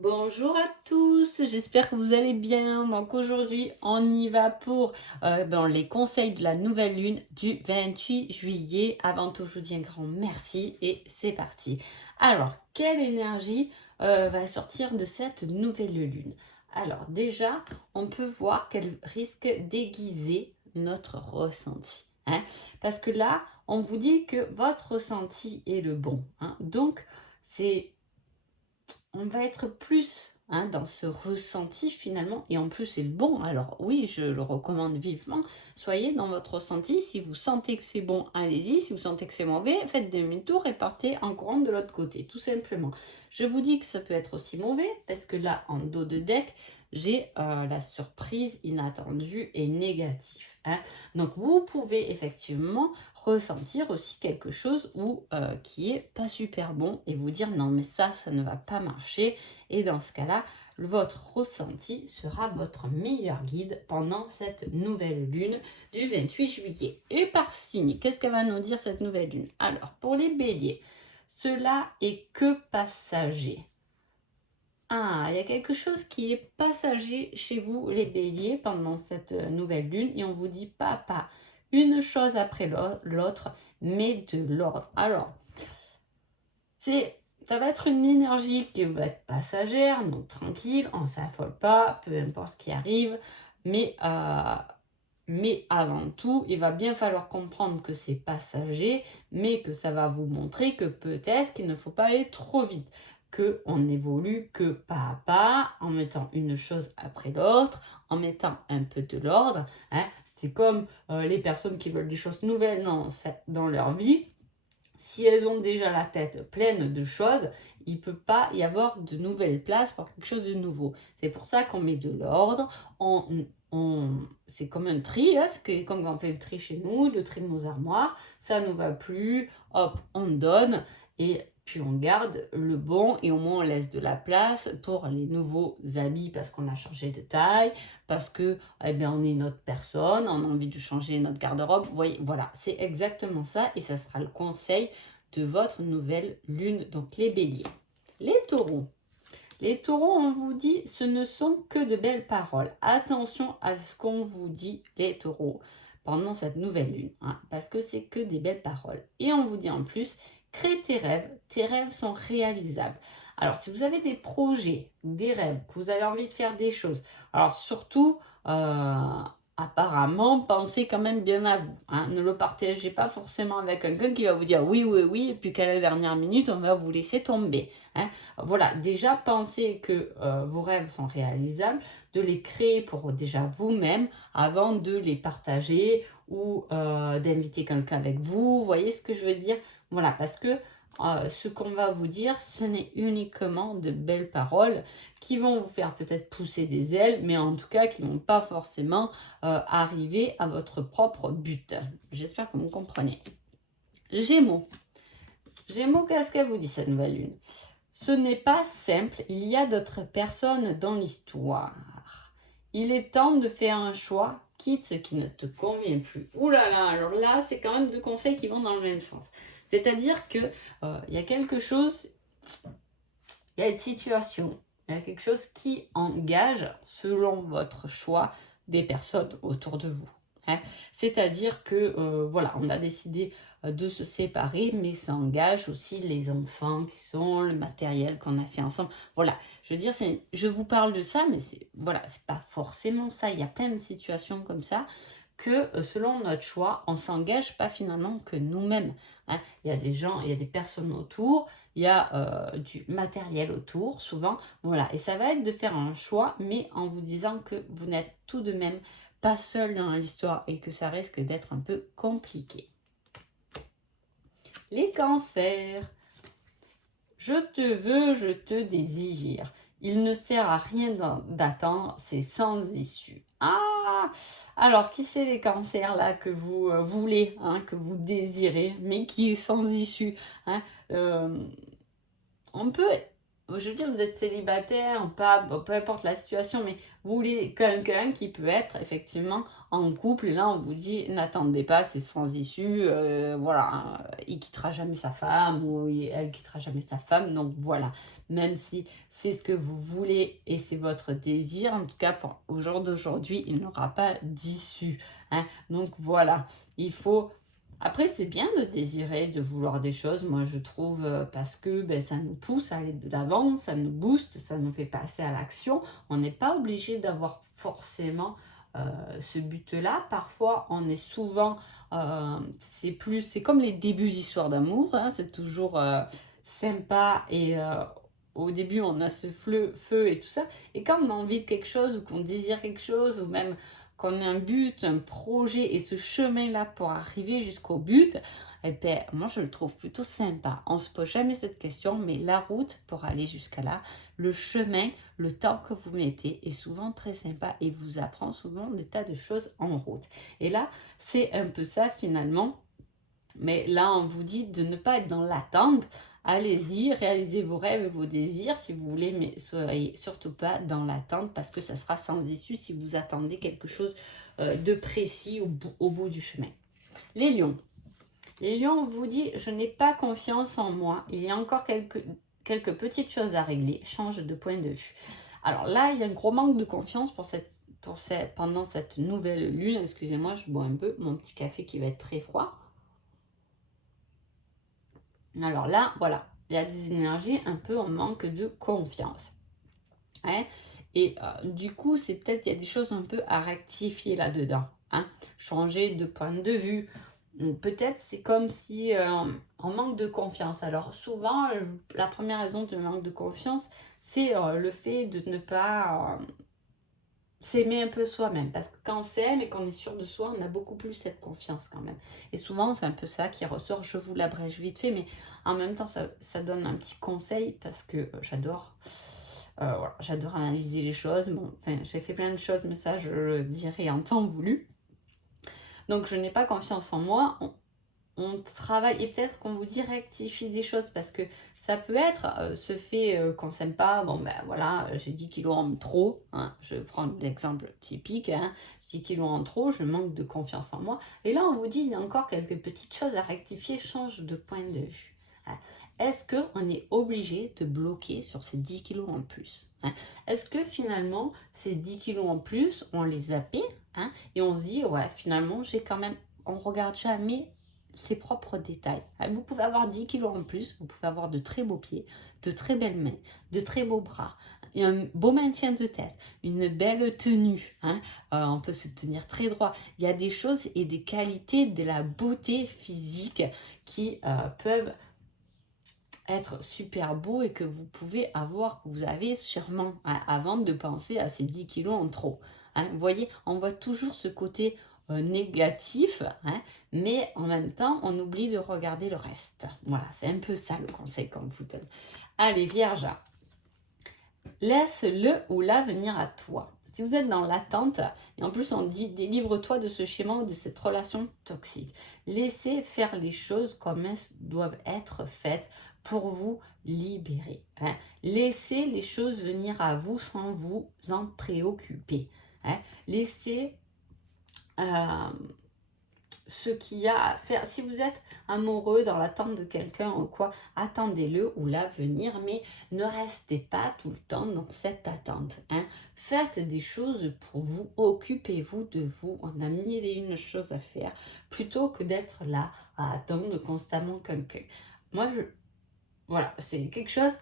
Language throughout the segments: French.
Bonjour à tous, j'espère que vous allez bien. Donc aujourd'hui, on y va pour les conseils de la nouvelle lune du 28 juillet. Avant tout, je vous dis un grand merci et c'est parti. Alors, quelle énergie va sortir de cette nouvelle lune? Alors déjà, on peut voir qu'elle risque d'aiguiser notre ressenti, hein. Parce que là, on vous dit que votre ressenti est le bon, hein. Donc, c'est on va être plus dans ce ressenti finalement, et en plus c'est le bon. Alors oui, je le recommande vivement. Soyez dans votre ressenti. Si vous sentez que c'est bon, allez-y. Si vous sentez que c'est mauvais, faites demi-tour et partez en courant de l'autre côté, tout simplement. Je vous dis que ça peut être aussi mauvais parce que là, en dos de deck, j'ai la surprise inattendue et négative, hein. Donc vous pouvez effectivement ressentir aussi quelque chose qui est pas super bon et vous dire non mais ça ne va pas marcher, et dans ce cas-là votre ressenti sera votre meilleur guide pendant cette nouvelle lune du 28 juillet. Et par signe, qu'est-ce qu'elle va nous dire cette nouvelle lune? Alors pour les béliers, cela est que passager. Ah, il y a quelque chose qui est passager chez vous, les béliers, pendant cette nouvelle lune, et on vous dit pas une chose après l'autre, mais de l'ordre. Alors, ça va être une énergie qui va être passagère, donc tranquille, on ne s'affole pas, peu importe ce qui arrive, mais, euh, mais avant tout, il va bien falloir comprendre que c'est passager, mais que ça va vous montrer que peut-être qu'il ne faut pas aller trop vite, qu'on évolue que pas à pas, en mettant une chose après l'autre, en mettant un peu de l'ordre, hein. C'est comme les personnes qui veulent des choses nouvelles dans leur vie. Si elles ont déjà la tête pleine de choses, il ne peut pas y avoir de nouvelles places pour quelque chose de nouveau. C'est pour ça qu'on met de l'ordre. C'est comme un tri, hein, c'est comme quand on fait le tri chez nous, le tri de nos armoires. Ça ne nous va plus, hop, on donne et puis on garde le bon, et au moins on laisse de la place pour les nouveaux habits parce qu'on a changé de taille, parce que on est une autre personne, on a envie de changer notre garde-robe. Vous voyez, voilà, c'est exactement ça, et ça sera le conseil de votre nouvelle lune, donc les béliers. Les taureaux. Les taureaux, on vous dit, ce ne sont que de belles paroles. Attention à ce qu'on vous dit, les taureaux, pendant cette nouvelle lune, hein, parce que c'est que des belles paroles. Et on vous dit en plus, crée tes rêves sont réalisables. Alors, si vous avez des projets, des rêves, que vous avez envie de faire des choses, alors surtout, apparemment, pensez quand même bien à vous, hein. Ne le partagez pas forcément avec quelqu'un qui va vous dire oui, oui, oui, et puis qu'à la dernière minute, on va vous laisser tomber, hein. Voilà, déjà pensez que vos rêves sont réalisables, de les créer pour déjà vous-même avant de les partager ou d'inviter quelqu'un avec vous. Vous voyez ce que je veux dire? Voilà, parce que ce qu'on va vous dire, ce n'est uniquement de belles paroles qui vont vous faire peut-être pousser des ailes, mais en tout cas qui ne vont pas forcément arriver à votre propre but. J'espère que vous comprenez. Gémeaux. Gémeaux, qu'est-ce qu'elle vous dit cette nouvelle lune? Ce n'est pas simple, il y a d'autres personnes dans l'histoire. Il est temps de faire un choix, quitte ce qui ne te convient plus. Ouh là là, alors là, c'est quand même deux conseils qui vont dans le même sens. C'est-à-dire que il y a quelque chose, il y a une situation, il y a quelque chose qui engage, selon votre choix, des personnes autour de vous, hein. C'est-à-dire que, voilà, on a décidé de se séparer, mais ça engage aussi les enfants qui sont, le matériel qu'on a fait ensemble. Voilà, je veux dire, je vous parle de ça, mais voilà, c'est pas forcément ça. Il y a plein de situations comme ça que, selon notre choix, on s'engage pas finalement que nous-mêmes, hein. Il y a des gens, il y a des personnes autour, il y a du matériel autour, souvent. Voilà, et ça va être de faire un choix, mais en vous disant que vous n'êtes tout de même pas seul dans l'histoire et que ça risque d'être un peu compliqué. Les cancers. Je te veux, je te désire. Il ne sert à rien d'attendre, c'est sans issue. Ah, alors qui c'est les cancers là que vous voulez, hein, que vous désirez, mais qui est sans issue, hein? On peut je veux dire, vous êtes célibataire, pas, bon, peu importe la situation, mais vous voulez quelqu'un qui peut être effectivement en couple, et là on vous dit, n'attendez pas, c'est sans issue, voilà, il quittera jamais sa femme, ou elle quittera jamais sa femme, donc voilà, même si c'est ce que vous voulez et c'est votre désir, en tout cas au jour d'aujourd'hui, il n'aura pas d'issue, hein, donc voilà, il faut... Après, c'est bien de désirer, de vouloir des choses, moi je trouve, parce que ben, ça nous pousse à aller de l'avant, ça nous booste, ça nous fait passer à l'action. On n'est pas obligé d'avoir forcément ce but-là. Parfois, on est souvent, c'est comme les débuts d'histoire d'amour, hein, c'est toujours sympa et au début on a ce feu et tout ça. Et quand on a envie de quelque chose ou qu'on désire quelque chose ou même qu'on a un but, un projet et ce chemin-là pour arriver jusqu'au but, eh bien, moi je le trouve plutôt sympa. On ne se pose jamais cette question, mais la route pour aller jusqu'à là, le chemin, le temps que vous mettez est souvent très sympa et vous apprend souvent des tas de choses en route. Et là, c'est un peu ça finalement. Mais là, on vous dit de ne pas être dans l'attente. Allez-y, réalisez vos rêves et vos désirs si vous voulez, mais soyez surtout pas dans l'attente parce que ça sera sans issue si vous attendez quelque chose de précis au bout du chemin. Les lions. Les lions, on vous dit, je n'ai pas confiance en moi. Il y a encore quelques petites choses à régler. Change de point de vue. Alors là, il y a un gros manque de confiance pendant cette nouvelle lune. Excusez-moi, je bois un peu mon petit café qui va être très froid. Alors là, voilà, il y a des énergies un peu en manque de confiance. Hein? Et du coup, c'est peut-être qu'il y a des choses un peu à rectifier là-dedans. Hein? Changer de point de vue. Peut-être c'est comme si on manque de confiance. Alors souvent, la première raison du manque de confiance, c'est le fait de ne pas s'aimer un peu soi-même. Parce que quand on s'aime et qu'on est sûr de soi, on a beaucoup plus cette confiance quand même. Et souvent, c'est un peu ça qui ressort. Je vous l'abrège vite fait, mais en même temps, ça donne un petit conseil parce que j'adore. Voilà, j'adore analyser les choses. Bon, enfin, j'ai fait plein de choses, mais ça, je le dirai en temps voulu. Donc, je n'ai pas confiance en moi. On travaille et peut-être qu'on vous dit rectifie des choses parce que ça peut être ce fait qu'on s'aime pas, bon ben voilà, j'ai 10 kilos en trop, hein, je prends l'exemple typique, hein, 10 kilos en trop, je manque de confiance en moi, et là on vous dit il y a encore quelques petites choses à rectifier, change de point de vue. Hein. Est-ce qu'on est obligé de bloquer sur ces 10 kilos en plus, hein? Est-ce que finalement ces 10 kilos en plus, on les zappait, hein, et on se dit ouais finalement j'ai quand même, on regarde jamais ses propres détails. Vous pouvez avoir 10 kilos en plus, vous pouvez avoir de très beaux pieds, de très belles mains, de très beaux bras, et un beau maintien de tête, une belle tenue, hein. On peut se tenir très droit. Il y a des choses et des qualités de la beauté physique qui peuvent être super beaux et que vous pouvez avoir, que vous avez sûrement, hein, avant de penser à ces 10 kilos en trop. Hein. Vous voyez, on voit toujours ce côté négatif, hein, mais en même temps, on oublie de regarder le reste. Voilà, c'est un peu ça le conseil qu'on vous donne. Allez, Vierge, laisse le ou la venir à toi. Si vous êtes dans l'attente, et en plus on dit délivre-toi de ce schéma ou de cette relation toxique. Laissez faire les choses comme elles doivent être faites pour vous libérer. Hein. Laissez les choses venir à vous sans vous en préoccuper. Hein. Laissez ce qu'il y a à faire. Si vous êtes amoureux dans l'attente de quelqu'un ou quoi, attendez-le ou la venir, mais ne restez pas tout le temps dans cette attente. Hein. Faites des choses pour vous, occupez-vous de vous. On a mille et une choses à faire plutôt que d'être là à attendre constamment quelqu'un. Moi, voilà, c'est quelque chose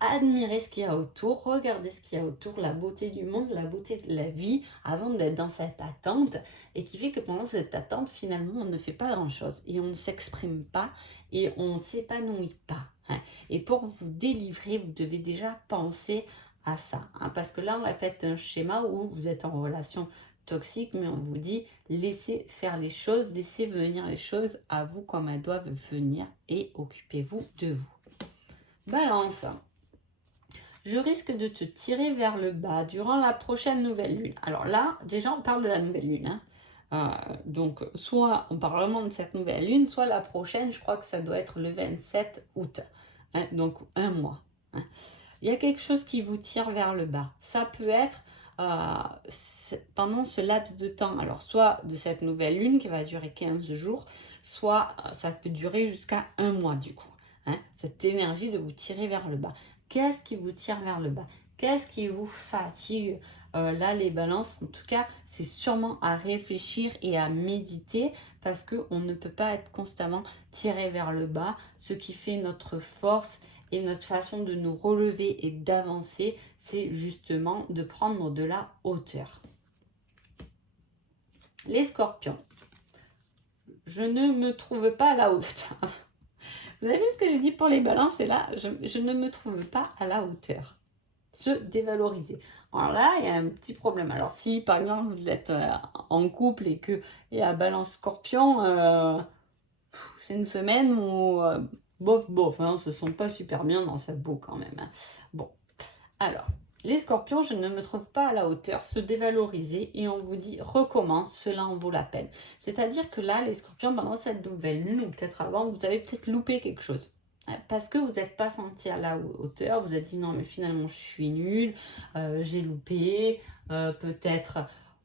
à admirer ce qu'il y a autour, regarder ce qu'il y a autour, la beauté du monde, la beauté de la vie, avant d'être dans cette attente, et qui fait que pendant cette attente, finalement, on ne fait pas grand-chose, et on ne s'exprime pas, et on ne s'épanouit pas. Hein. Et pour vous délivrer, vous devez déjà penser à ça, hein, parce que là, on répète un schéma où vous êtes en relation toxique, mais on vous dit, laissez faire les choses, laissez venir les choses à vous comme elles doivent venir, et occupez-vous de vous. Balance. Je risque de te tirer vers le bas durant la prochaine nouvelle lune. Alors là, déjà, on parle de la nouvelle lune. Hein. Donc, soit on parle vraiment de cette nouvelle lune, soit la prochaine, je crois que ça doit être le 27 août. Hein, donc, un mois. Hein. il y a quelque chose qui vous tire vers le bas. Ça peut être pendant ce laps de temps, alors soit de cette nouvelle lune qui va durer 15 jours, soit ça peut durer jusqu'à 1 mois du coup. Hein, cette énergie de vous tirer vers le bas. Qu'est-ce qui vous tire vers le bas? Qu'est-ce qui vous fatigue? Là, les balances, en tout cas, c'est sûrement à réfléchir et à méditer parce qu'on ne peut pas être constamment tiré vers le bas. Ce qui fait notre force et notre façon de nous relever et d'avancer, c'est justement de prendre de la hauteur. Les scorpions, je ne me trouve pas à la hauteur. Vous avez vu ce que j'ai dit pour les balances? Et là, je ne me trouve pas à la hauteur. Se dévaloriser. Alors là, il y a un petit problème. Alors si, par exemple, vous êtes en couple et qu'il y a balance scorpion, c'est une semaine où bof, hein, on se sent pas super bien dans sa peau quand même. Hein. Bon, alors, les scorpions, je ne me trouve pas à la hauteur, se dévaloriser et on vous dit recommence, cela en vaut la peine. C'est-à-dire que là, les scorpions, pendant cette nouvelle lune ou peut-être avant, vous avez peut-être loupé quelque chose. Parce que vous n'êtes pas senti à la hauteur, vous avez dit non mais finalement je suis nulle, j'ai loupé, peut-être,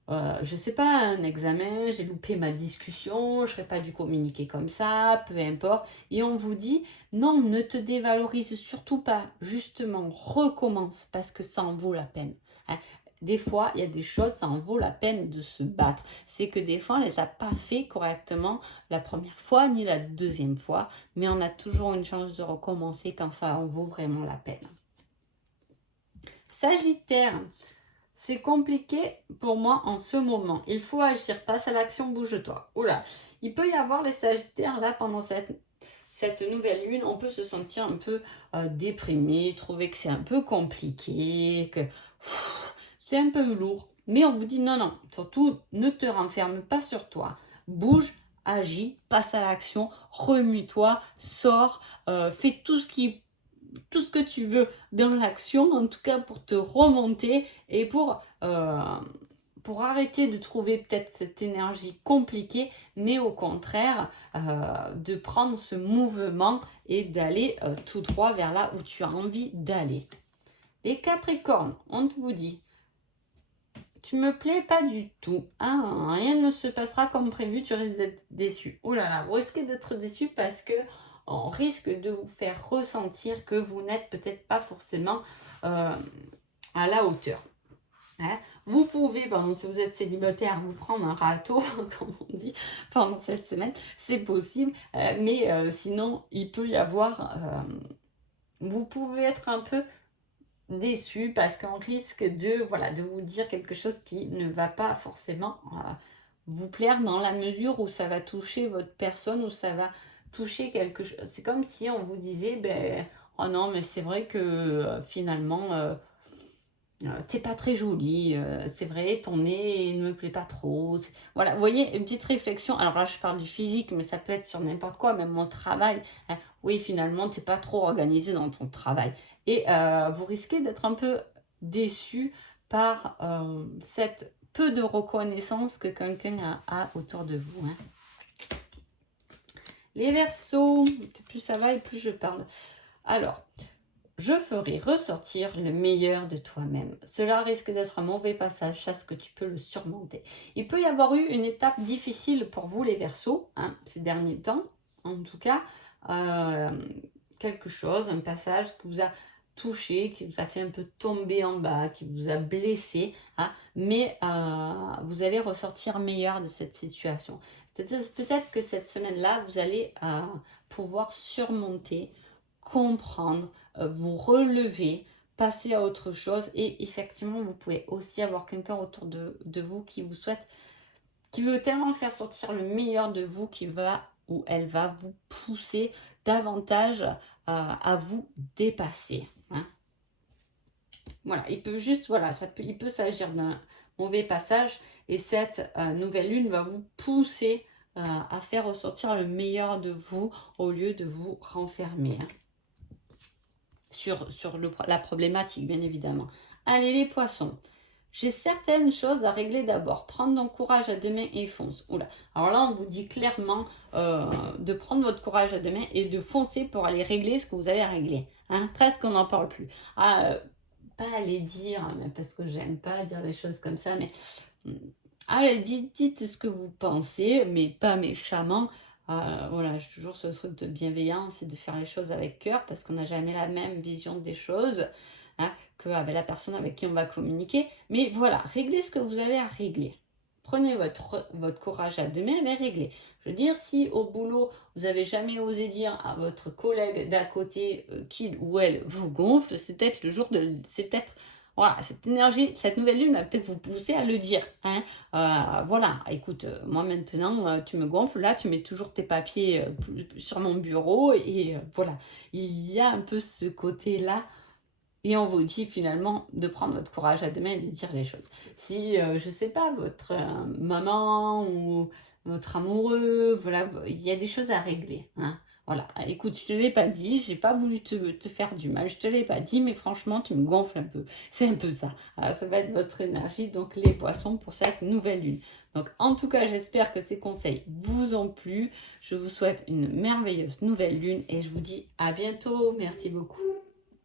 je sais pas, un examen, j'ai loupé ma discussion, je n'aurais pas dû communiquer comme ça, peu importe. Et on vous dit non, ne te dévalorise surtout pas, justement recommence parce que ça en vaut la peine. Hein. Des fois, il y a des choses, ça en vaut la peine de se battre. C'est que des fois, on ne les a pas fait correctement la première fois ni la deuxième fois, mais on a toujours une chance de recommencer quand ça en vaut vraiment la peine. Sagittaire, c'est compliqué pour moi en ce moment. Il faut agir, passe à l'action, bouge-toi. Oula, il peut y avoir les Sagittaires là pendant cette nouvelle lune, on peut se sentir un peu déprimé, trouver que c'est un peu compliqué, que c'est un peu lourd. Mais on vous dit non, surtout ne te renferme pas sur toi. Bouge, agis, passe à l'action, remue-toi, sors, fais tout ce que tu veux dans l'action, en tout cas pour te remonter et pour arrêter de trouver peut-être cette énergie compliquée, mais au contraire, de prendre ce mouvement et d'aller tout droit vers là où tu as envie d'aller. Les Capricornes, on vous dit, tu me plais pas du tout, hein, rien ne se passera comme prévu, tu risques d'être déçu. Oh là là, vous risquez d'être déçu parce que on risque de vous faire ressentir que vous n'êtes peut-être pas forcément à la hauteur. Hein. Vous pouvez, si vous êtes célibataire, vous prendre un râteau, comme on dit, pendant cette semaine, c'est possible, mais sinon, il peut y avoir... vous pouvez être un peu déçu parce qu'on risque de vous dire quelque chose qui ne va pas forcément vous plaire dans la mesure où ça va toucher votre personne, où ça va toucher quelque chose. C'est comme si on vous disait, oh non, mais c'est vrai que finalement... t'es pas très jolie, c'est vrai, ton nez ne me plaît pas trop. Voilà, vous voyez, une petite réflexion. Alors là, je parle du physique, mais ça peut être sur n'importe quoi, même mon travail. Hein. Oui, finalement, t'es pas trop organisé dans ton travail. Et vous risquez d'être un peu déçu par cette peu de reconnaissance que quelqu'un a autour de vous. Hein. Les Verseaux, plus ça va et plus je parle. Alors... je ferai ressortir le meilleur de toi-même. Cela risque d'être un mauvais passage, à ce que tu peux le surmonter. Il peut y avoir eu une étape difficile pour vous les Verseaux, hein, ces derniers temps, en tout cas, quelque chose, un passage qui vous a touché, qui vous a fait un peu tomber en bas, qui vous a blessé, hein, mais vous allez ressortir meilleur de cette situation. Peut-être que cette semaine-là, vous allez pouvoir surmonter, comprendre, vous relever, passer à autre chose et effectivement vous pouvez aussi avoir quelqu'un autour de vous qui vous souhaite, qui veut tellement faire sortir le meilleur de vous qu'il va ou elle va vous pousser davantage à vous dépasser. Hein. Voilà, il peut s'agir d'un mauvais passage et cette nouvelle lune va vous pousser à faire ressortir le meilleur de vous au lieu de vous renfermer. Hein. Sur la problématique, bien évidemment. Allez, les poissons. J'ai certaines choses à régler d'abord. Prends ton courage à deux mains et fonce. Oula. Alors là, on vous dit clairement de prendre votre courage à deux mains et de foncer pour aller régler ce que vous avez à régler. hein, presque on n'en parle plus. Ah, pas les dire, hein, parce que j'aime pas dire les choses comme ça, mais allez, dites ce que vous pensez, mais pas méchamment. Voilà, j'ai toujours ce truc de bienveillance et de faire les choses avec cœur, parce qu'on n'a jamais la même vision des choses, hein, qu'avec la personne avec qui on va communiquer. Mais voilà, réglez ce que vous avez à régler. Prenez votre courage à deux mains et réglez. Je veux dire, si au boulot, vous n'avez jamais osé dire à votre collègue d'à côté qu'il ou elle vous gonfle, c'est peut-être le jour de... C'est peut-être... Voilà, cette énergie, cette nouvelle lune va peut-être vous pousser à le dire. Hein. Voilà, écoute, moi maintenant, tu me gonfles, là, tu mets toujours tes papiers sur mon bureau, et voilà. Il y a un peu ce côté-là, et on vous dit finalement de prendre votre courage à deux mains et de dire les choses. Si, je sais pas, votre maman ou votre amoureux, voilà, il y a des choses à régler. Hein. Voilà, écoute, je te l'ai pas dit, j'ai pas voulu te faire du mal, je te l'ai pas dit, mais franchement, tu me gonfles un peu. C'est un peu ça. Ça va être votre énergie, donc les poissons pour cette nouvelle lune. Donc en tout cas, j'espère que ces conseils vous ont plu. Je vous souhaite une merveilleuse nouvelle lune et je vous dis à bientôt. Merci beaucoup.